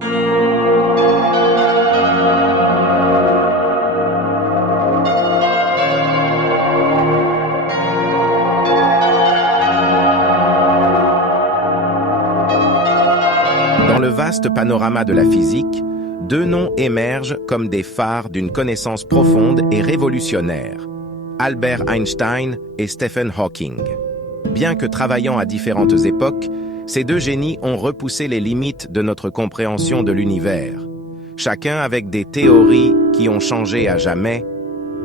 Dans le vaste panorama de la physique, deux noms émergent comme des phares d'une connaissance profonde et révolutionnaire: Albert Einstein et Stephen Hawking. Bien que travaillant à différentes époques, ces deux génies ont repoussé les limites de notre compréhension de l'univers, chacun avec des théories qui ont changé à jamais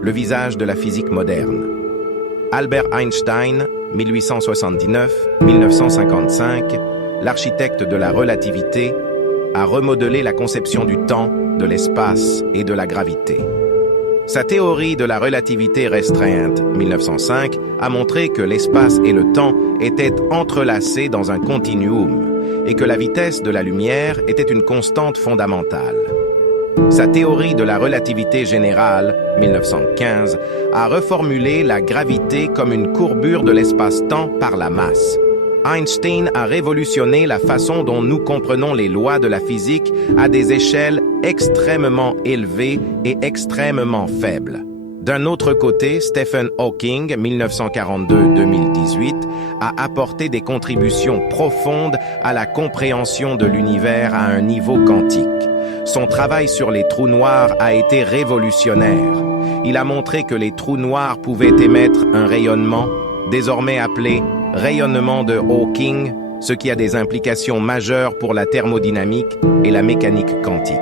le visage de la physique moderne. Albert Einstein, 1879-1955, l'architecte de la relativité, a remodelé la conception du temps, de l'espace et de la gravité. Sa théorie de la relativité restreinte, 1905, a montré que l'espace et le temps étaient entrelacés dans un continuum et que la vitesse de la lumière était une constante fondamentale. Sa théorie de la relativité générale, 1915, a reformulé la gravité comme une courbure de l'espace-temps par la masse. Einstein a révolutionné la façon dont nous comprenons les lois de la physique à des échelles extrêmement élevées et extrêmement faibles. D'un autre côté, Stephen Hawking, 1942-2018, a apporté des contributions profondes à la compréhension de l'univers à un niveau quantique. Son travail sur les trous noirs a été révolutionnaire. Il a montré que les trous noirs pouvaient émettre un rayonnement, désormais appelé rayonnement de Hawking, ce qui a des implications majeures pour la thermodynamique et la mécanique quantique.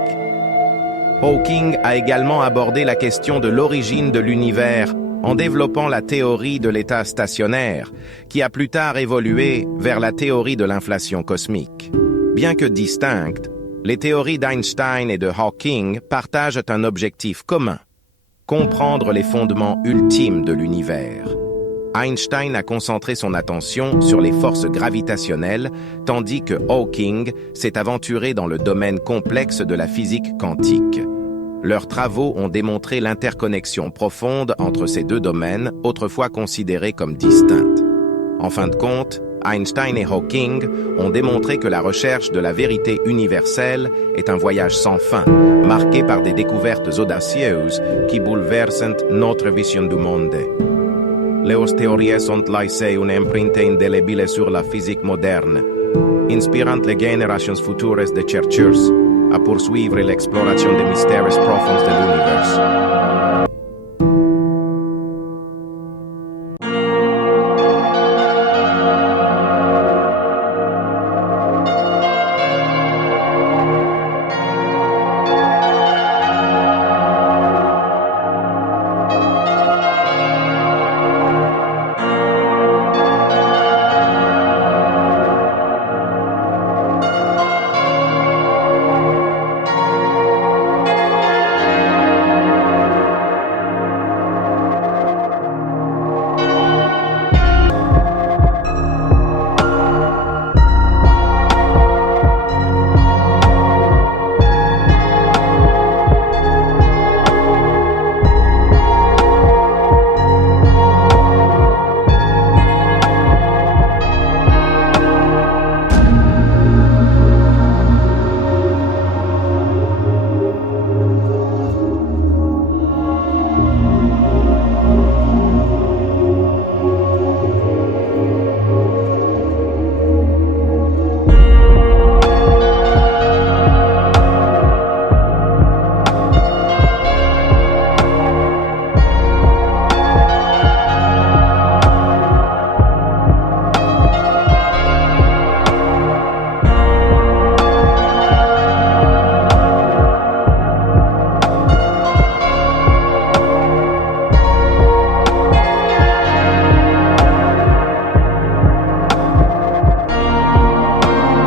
Hawking a également abordé la question de l'origine de l'univers en développant la théorie de l'état stationnaire, qui a plus tard évolué vers la théorie de l'inflation cosmique. Bien que distinctes, les théories d'Einstein et de Hawking partagent un objectif commun: comprendre les fondements ultimes de l'univers. Einstein a concentré son attention sur les forces gravitationnelles, tandis que Hawking s'est aventuré dans le domaine complexe de la physique quantique. Leurs travaux ont démontré l'interconnexion profonde entre ces deux domaines, autrefois considérés comme distincts. En fin de compte, Einstein et Hawking ont démontré que la recherche de la vérité universelle est un voyage sans fin, marqué par des découvertes audacieuses qui bouleversent notre vision du monde. Leurs théories ont laissé une empreinte indélébile sur la physique moderne, inspirant les générations futures de chercheurs à poursuivre l'exploration des mystères profonds de l'univers.